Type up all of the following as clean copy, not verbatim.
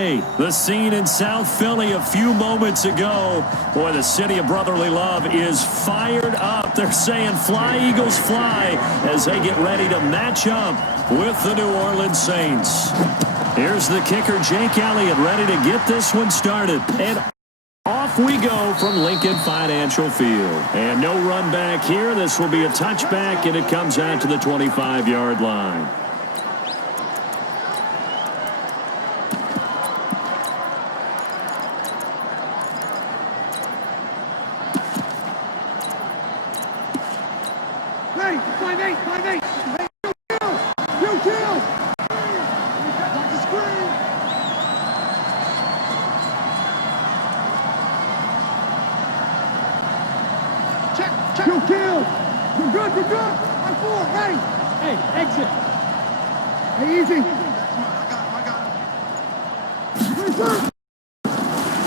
The scene in South Philly a few moments ago. Boy, the city of brotherly love is fired up. They're saying fly, Eagles, fly, as they get ready to match up with the New Orleans Saints. Here's the kicker, Jake Elliott, ready to get this one started. And off we go from Lincoln Financial Field. And no run back here. This will be a touchback, and it comes out to the 25-yard line.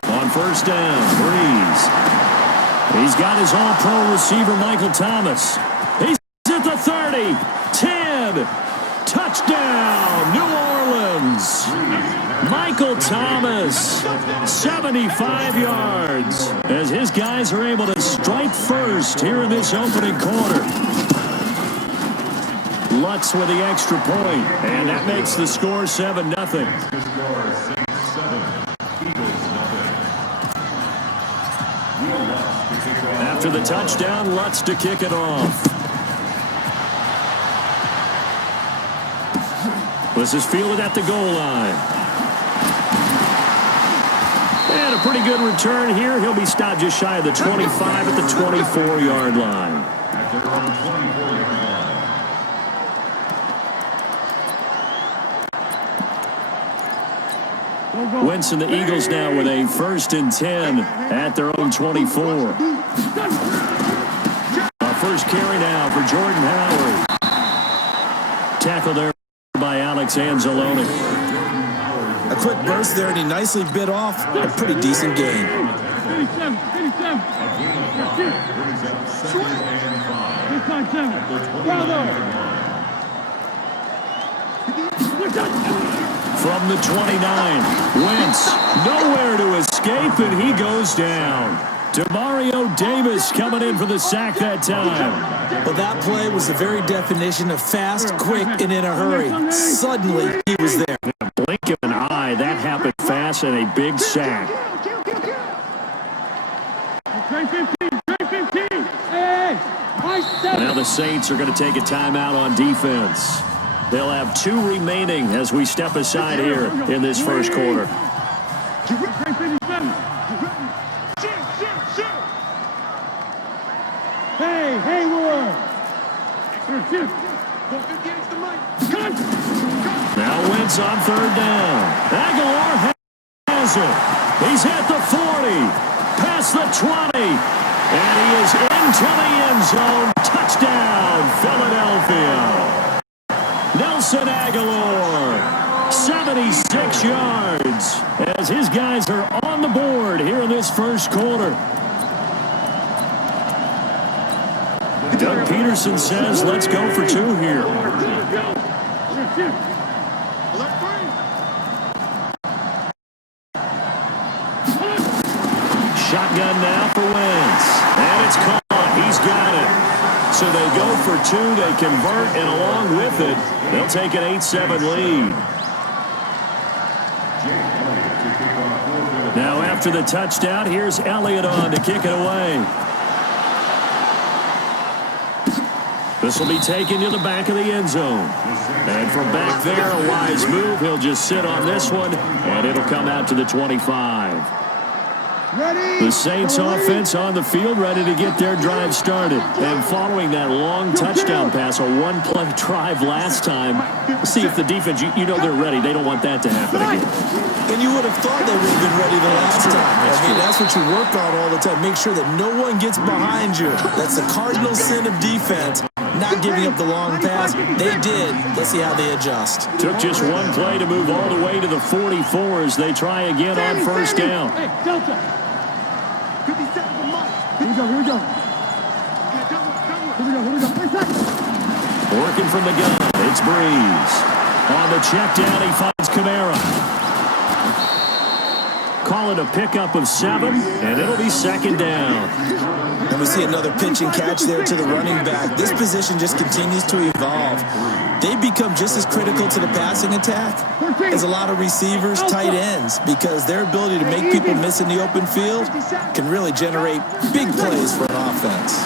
On first down, Breeze. He's got his all-pro receiver, Michael Thomas. He's at the 30, 10, touchdown, New Orleans. Michael Thomas, 75 yards, as his guys are able to strike first here in this opening quarter. Lutz with the extra point, and that makes the score 7-0. After the touchdown, Lutz to kick it off. This is fielded at the goal line. And a pretty good return here. He'll be stopped just shy of the 25 at the 24-yard line. Wentz and the Eagles now with a 1st and 10 at their own 24. First carry now for Jordan Howard. Tackle there by Alex Anzalone. A quick burst there, and he nicely bit off a pretty decent gain. From the 29, Wentz nowhere to escape, and he goes down. Demario Davis coming in for the sack that time. Well, that play was the very definition of fast, quick, and in a hurry. Suddenly, he was there. In a blink of an eye, that happened fast, and a big sack. Now the Saints are going to take a timeout on defense. They'll have 2 remaining as we step aside here in this first quarter. Now Wentz on 3rd down. Aguilar has it. He's at the 40, past the 20, and he is into the end zone. Touchdown, Philadelphia. Nelson Aguilar, 76 yards, as his guys are on the board here in this first quarter. Doug Peterson says, let's go for 2 here. Shotgun now for Wentz, and it's caught. He's got it. So they go for 2, they convert, and along with it, they'll take an 8-7 lead. Now after the touchdown, here's Elliott on to kick it away. This will be taken to the back of the end zone. And from back there, a wise move. He'll just sit on this one, and it'll come out to the 25. The Saints offense on the field, ready to get their drive started. And following that long touchdown pass, a 1-play drive last time, see if the defense, you know they're ready. They don't want that to happen again. And you would have thought they would have been ready the last time. I mean, that's what you work on all the time. Make sure that no one gets behind you. That's the cardinal sin of defense, not giving up the long pass. They did. Let's see how they adjust. Took just 1 play to move all the way to the 44 as they try again on first down. Hey, Delta. Here we go. Working from the gun, it's Breeze. On the check down, he finds Kamara. call it a pickup of 7, and it'll be second down. And we see another pitch and catch there to the running back. This position just continues to evolve. They become just as critical to the passing attack as a lot of receivers, tight ends, because their ability to make people miss in the open field can really generate big plays for an offense.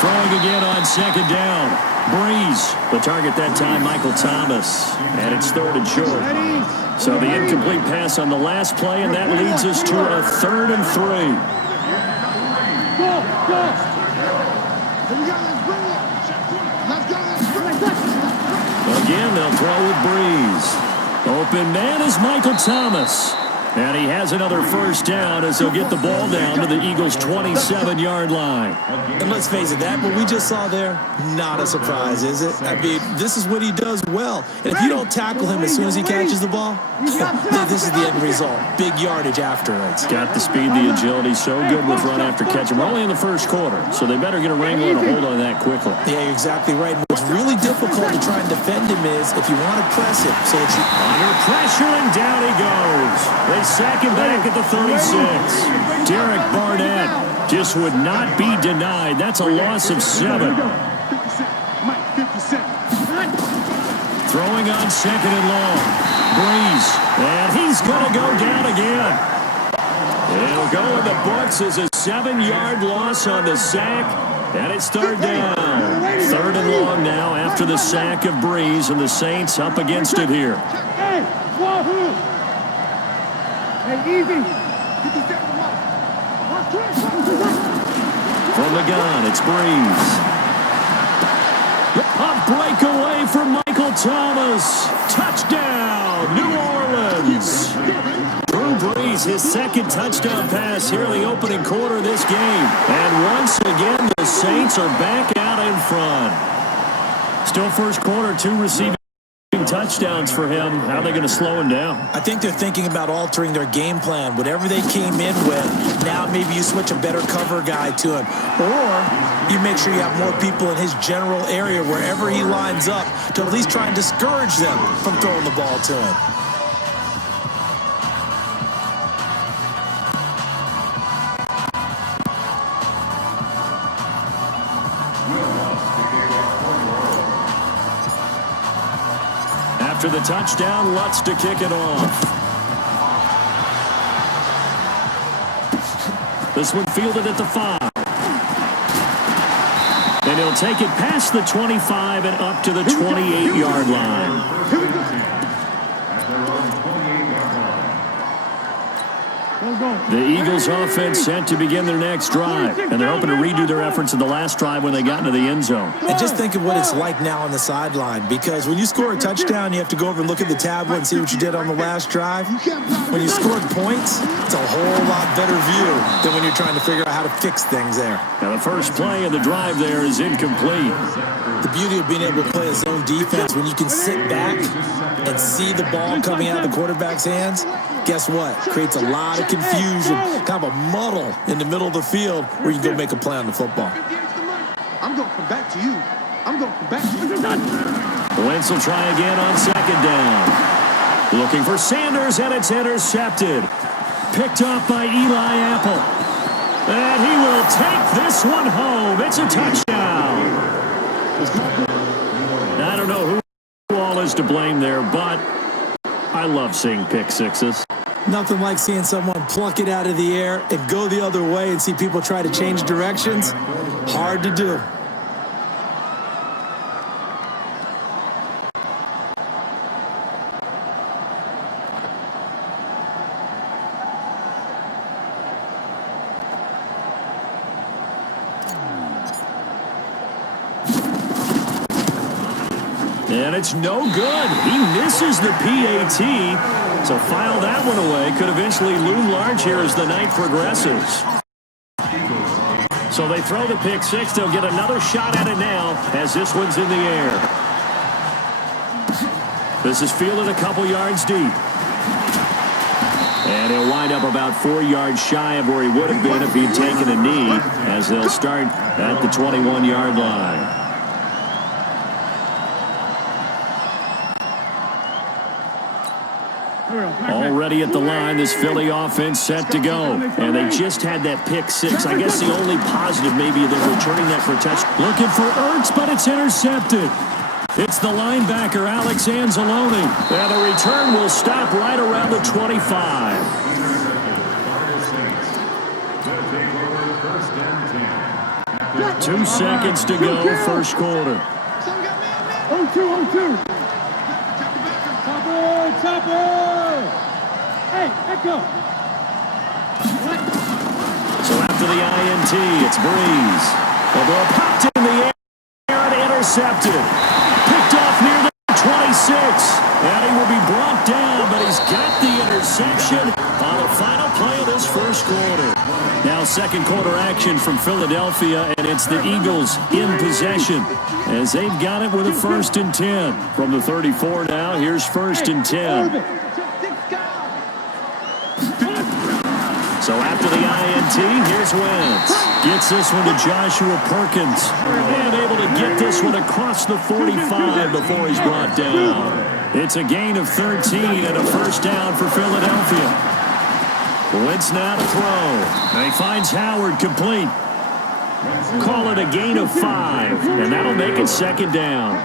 Throwing again on second down. Breeze, the target that time, Michael Thomas. And it's 3rd and short. So the incomplete pass on the last play, and that leads us to a 3rd and 3. Again, they'll throw with Breeze. Open man is Michael Thomas. And he has another first down as he'll get the ball down to the Eagles' 27-yard line. And let's face it, that what we just saw there, not a surprise, is it? I mean, this is what he does well. And if you don't tackle him as soon as he catches the ball, this is the end result. Big yardage afterwards. Got the speed, the agility, so good with run after catch. We're only in the first quarter, so they better get a wrangle and a hold on that quickly. Yeah, you're exactly right. And what's really difficult to try and defend him is if you want to press him. So that you under pressure, and down he goes. They sack him back at the 36. Derek Barnett just would not be denied. That's a loss of 7. Throwing on second and long. Breeze. And he's going to go down again. It'll go in the books as a 7-yard loss on the sack. And it's 3rd down. 3rd and long now after the sack of Breeze, and the Saints up against it here. Hey, easy. From the gun, it's Breeze. A breakaway from Michael Thomas. Touchdown, New Orleans. Drew Brees, his 2nd touchdown pass here in the opening quarter of this game. And once again, the Saints are back out in front. Still first quarter, 2 receiving touchdowns for him. How are they going to slow him down? I think they're thinking about altering their game plan. Whatever they came in with, now maybe you switch a better cover guy to him. Or you make sure you have more people in his general area wherever he lines up to at least try and discourage them from throwing the ball to him. After the touchdown, Lutz to kick it off. This one fielded at the 5. And he'll take it past the 25 and up to the 28-yard line. The Eagles offense set to begin their next drive, and they're hoping to redo their efforts in the last drive when they got into the end zone. And just think of what it's like now on the sideline, because when you score a touchdown, you have to go over and look at the tablet and see what you did on the last drive. When you scored points, it's a whole lot better view than when you're trying to figure out how to fix things there. Now the first play of the drive there is incomplete. The beauty of being able to play a zone defense when you can sit back and see the ball coming out of the quarterback's hands, guess what? Creates a lot of confusion, kind of a muddle in the middle of the field where you can go make a play on the football. I'm going to come back to you. I'm going to come back to you. Wentz will try again on second down. Looking for Sanders, and it's intercepted. Picked off by Eli Apple. And he will take this one home. It's a touchdown. I don't know who all is to blame there, but I love seeing pick sixes. Nothing like seeing someone pluck it out of the air and go the other way and see people try to change directions. Hard to do. And it's no good. He misses the PAT. So file that one away. Could eventually loom large here as the night progresses. So they throw the pick six. They'll get another shot at it now as this one's in the air. This is fielded a couple yards deep. And he'll wind up about 4 yards shy of where he would have been if he'd taken a knee, as they'll start at the 21-yard line. Already at the line, this Philly offense set to go. And they just had that pick six. I guess the only positive maybe they're returning that for a touch. Looking for Ertz, but it's intercepted. It's the linebacker, Alex Anzalone. And the return will stop right around the 25. 2 seconds to go, first quarter. 0-2. Chopper! Hey, let go. So after the INT, it's Breeze. The ball popped in the air and intercepted. Picked off near the 26. And he will be brought down, but he's got the interception on the final play of this first quarter. Now second quarter action from Philadelphia, and it's the Eagles in possession as they've got it with a 1st and 10. From the 34 now, here's 1st and 10. So after the INT, here's Wentz. Gets this one to Joshua Perkins. And able to get this one across the 45 before he's brought down. It's a gain of 13 and a first down for Philadelphia. Wentz now to throw. And he finds Howard complete. Call it a gain of 5. And that'll make it second down.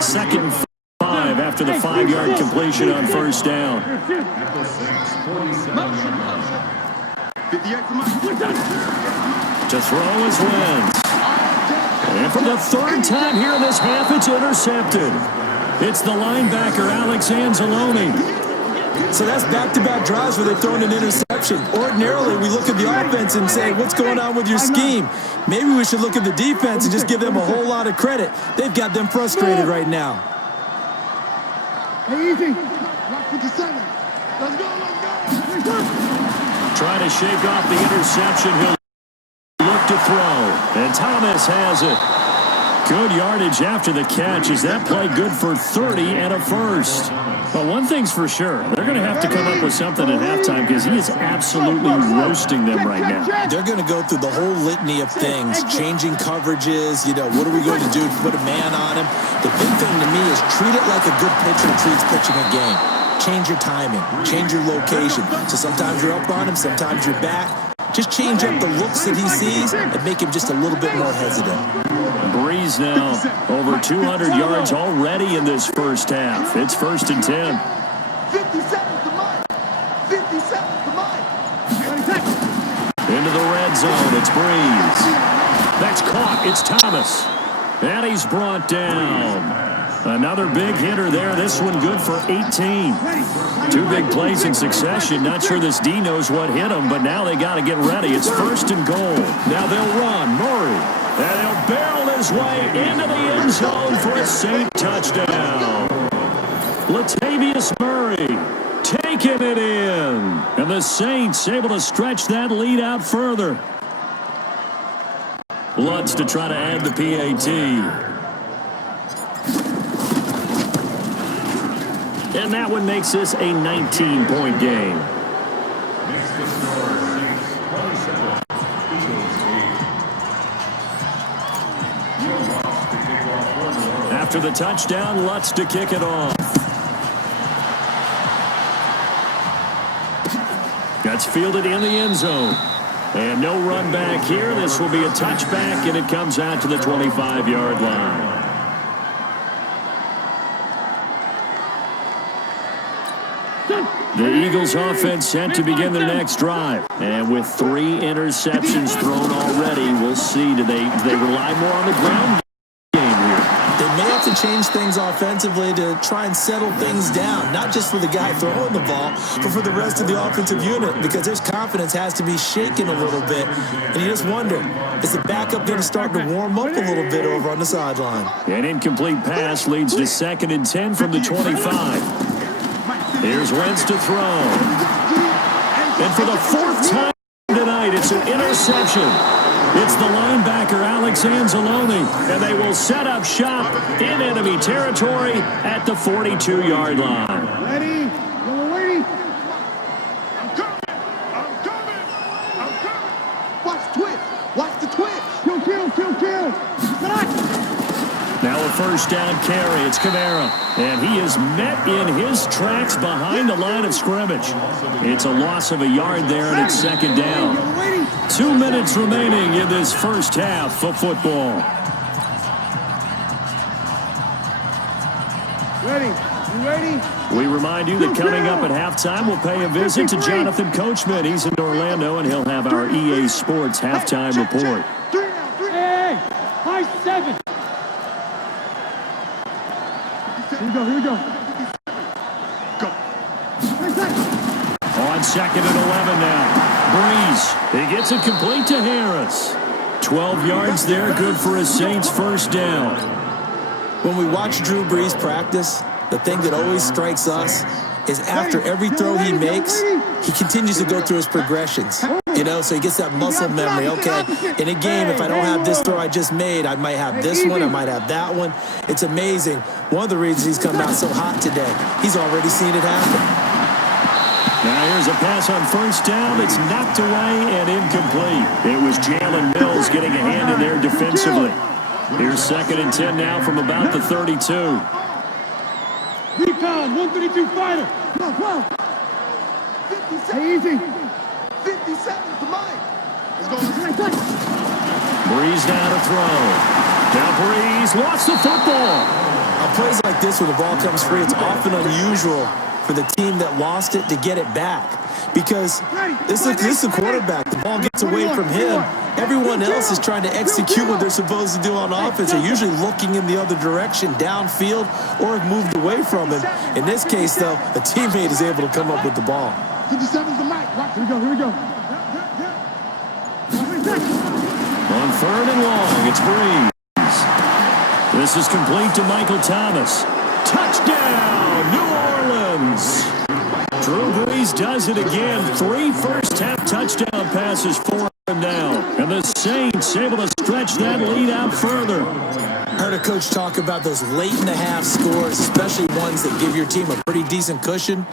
Second and 5 after the 5-yard completion on first down. To throw is Wentz. And for the 3rd time here in this half, it's intercepted. It's the linebacker, Alex Anzalone. So that's back-to-back drives where they've thrown an interception. Ordinarily, we look at the offense and say, what's going on with your scheme? Maybe we should look at the defense and just give them a whole lot of credit. They've got them frustrated right now. Hey, easy. 57. Let's go. Trying to shake off the interception. He'll look to throw. And Thomas has it. Good yardage after the catch. Is that play good for 30 and a first? Well, one thing's for sure. They're going to have to come up with something at halftime because he is absolutely roasting them right now. They're going to go through the whole litany of things, changing coverages. What are we going to do to put a man on him? The big thing to me is treat it like a good pitcher treats pitching a game. Change your timing, change your location. So sometimes you're up on him, sometimes you're back. Just change up the looks that he sees and make him just a little bit more hesitant. Breeze now over 200 yards already in this first half. It's 1st and 10. 57 to mine. 57 to mine. Into the red zone. It's Breeze. That's caught. It's Thomas. And he's brought down. Another big hitter there. This one good for 18. 2 big plays in succession. Not sure this D knows what hit him, but now they got to get ready. It's 1st and goal. Now they'll run. Murray. And he'll barrel his way into the end zone for a Saint touchdown. Latavius Murray taking it in. And the Saints able to stretch that lead out further. Lutz to try to add the PAT. And that one makes this a 19-point game. After the touchdown, Lutz to kick it off. That's fielded in the end zone. And no run back here. This will be a touchback, and it comes out to the 25-yard line. The Eagles offense set to begin their next drive. And with 3 interceptions thrown already, we'll see. Do they rely more on the ground game here? They may have to change things offensively to try and settle things down, not just for the guy throwing the ball, but for the rest of the offensive unit, because their confidence has to be shaken a little bit. And you just wonder, is the backup going to start to warm up a little bit over on the sideline? An incomplete pass leads to 2nd and 10 from the 25. Here's Wentz to throw. And for the 4th time tonight, it's an interception. It's the linebacker, Alex Anzalone, and they will set up shop in enemy territory at the 42-yard line. Ready? Ready? I'm coming. Watch the twitch. Kill. Now a first down carry. It's Kamara. And he is met in his tracks behind the line of scrimmage. It's a loss of a yard there, and it's second down. 2 minutes remaining in this first half of football. Ready? You ready? We remind you that coming up at halftime, we'll pay a visit to Jonathan Coachman. He's in Orlando, and he'll have our EA Sports halftime report. Hey, high 7. Here we go. Go. On second and 11 now. Breeze. He gets it complete to Harris. 12 yards there, good for a Saints first down. When we watch Drew Brees practice, the thing that always strikes us is after every throw he makes, he continues to go through his progressions. You know, so he gets that muscle memory. Okay, in a game, if I don't have this throw I just made, I might have this one, I might have that one. It's amazing. One of the reasons he's come out so hot today, he's already seen it happen. Now here's a pass on first down that's knocked away and incomplete. It was Jalen Mills getting a hand in there defensively. Here's second and 10 now from about the 32. Recon, 132 fighter. Come. Hey, easy. 57 to mine. Let's go. Breeze down to throw. Now Breeze lost the football. On plays like this where the ball comes free, it's often unusual for the team that lost it to get it back. Because this is a quarterback. The ball gets away from him. Everyone else is trying to execute what they're supposed to do on offense. They're usually looking in the other direction, downfield, or have moved away from him. In this case, though, a teammate is able to come up with the ball. 57's the mic. Here we go. On third and long, it's Breeze. This is complete to Michael Thomas. Touchdown, New Orleans. Drew Brees does it again. 3 first-half touchdown passes for him now. And the Saints able to stretch that lead out further. Heard a coach talk about those late-in-the-half scores, especially ones that give your team a pretty decent cushion.